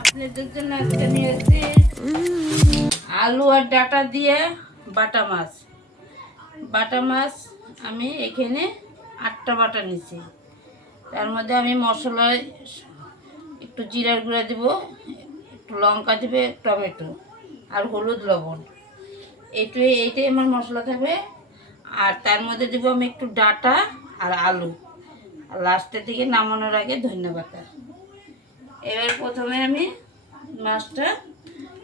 আপনাদের জন্য আজকে নিয়ে এসেছি আলু আর ডাটা দিয়ে বাটা মাছ। বাটা মাছ আমি এখানে 8টা বাটা নিছি। তার মধ্যে আমি মশলায় একটু জিরার গুঁড়া দিব, একটু লঙ্কা দিবে, টমেটো আর হলুদ লবণ, এইটাই আমার মশলা থাকবে। আর তার মধ্যে দেবো আমি একটু ডাটা আর আলু, আর লাস্টের দিকে নামানোর আগে ধন্যবাদ। এবার প্রথমে আমি মাছটা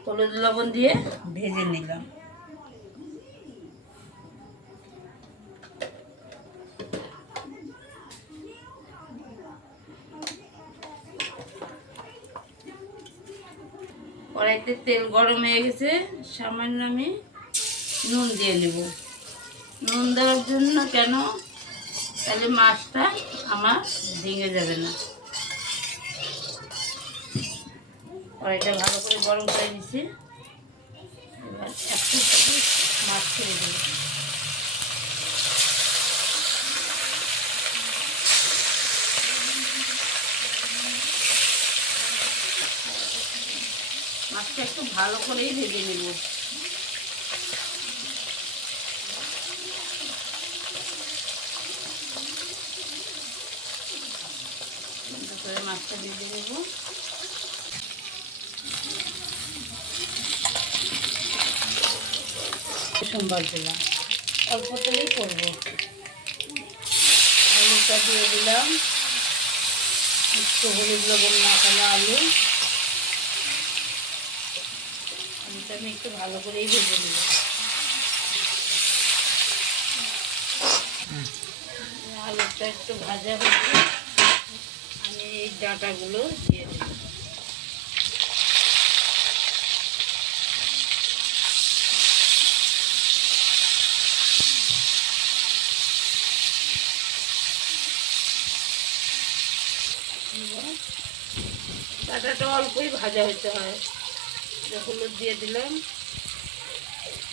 হলুদ লবণ দিয়ে ভেজে নিলাম। কড়াইতে তেল গরম হয়ে গেছে, সামান্য আমি নুন দিয়ে নেব। নুন দেওয়ার জন্য কেন, তাহলে মাছটা আমার ভেঙে যাবে না। কড়াইটা ভালো করে গরম করে নিচ্ছি। এবার একটু মাছ ছেড়ে দেব। মাছটা একটু ভালো করেই ভেজে নেব। করে মাছটা ভেজে নেব। সোমবার দিলাম, অল্প তেলেই করবো। আলুটা দিয়ে দিলাম, একটু হলুদ লবণ মাখানো আলুটা আমি একটু ভালো করেই ভেজে নেব। আলুটা একটু ভাজা হচ্ছে, আমি এই ডাঁটাগুলো দিয়ে দেব। ডাঁটাটা অল্পই ভাজা হতে হয়। হলুদ দিয়ে দিলাম,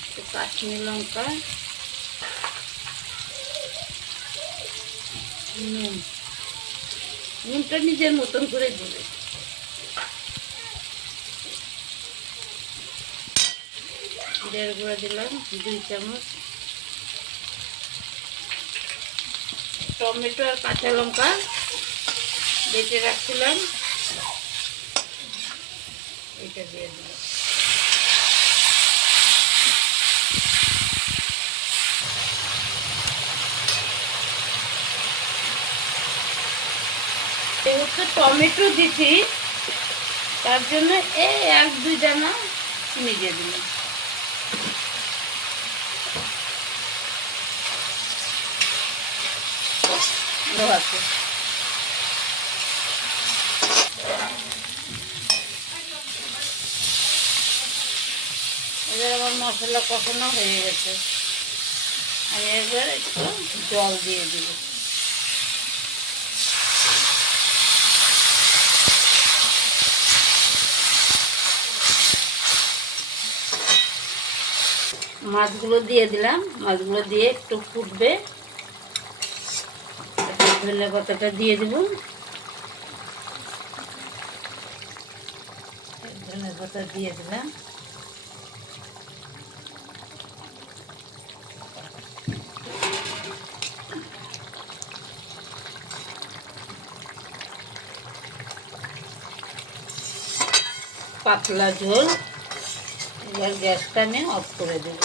একটু কাশ্মীরি লঙ্কা, নুনটা নিজের মতন করে দেবে। জিরার গুঁড়া দিলাম 2 চামচ, টমেটো আর কাঁচা লঙ্কা বেটে রাখছিলাম, এটা দিয়ে দিলাম। যেহেতু টমেটো দিচ্ছি, তার জন্য এই 1-2 দানা চিনি দিয়ে দিলাম। লোহাতে এবার আমার মশলা কষানো হয়ে গেছে, আমি এবার একটু জল দিয়ে দিব। মাছগুলো দিয়ে দিলাম, মাছগুলো দিয়ে একটু ফুটবে। ধনে পাতাটা দিয়ে দেব, ধনে পাতা দিয়ে দিলাম। পাতলা ঝোল। এবার গ্যাসটা আমি অফ করে দেব।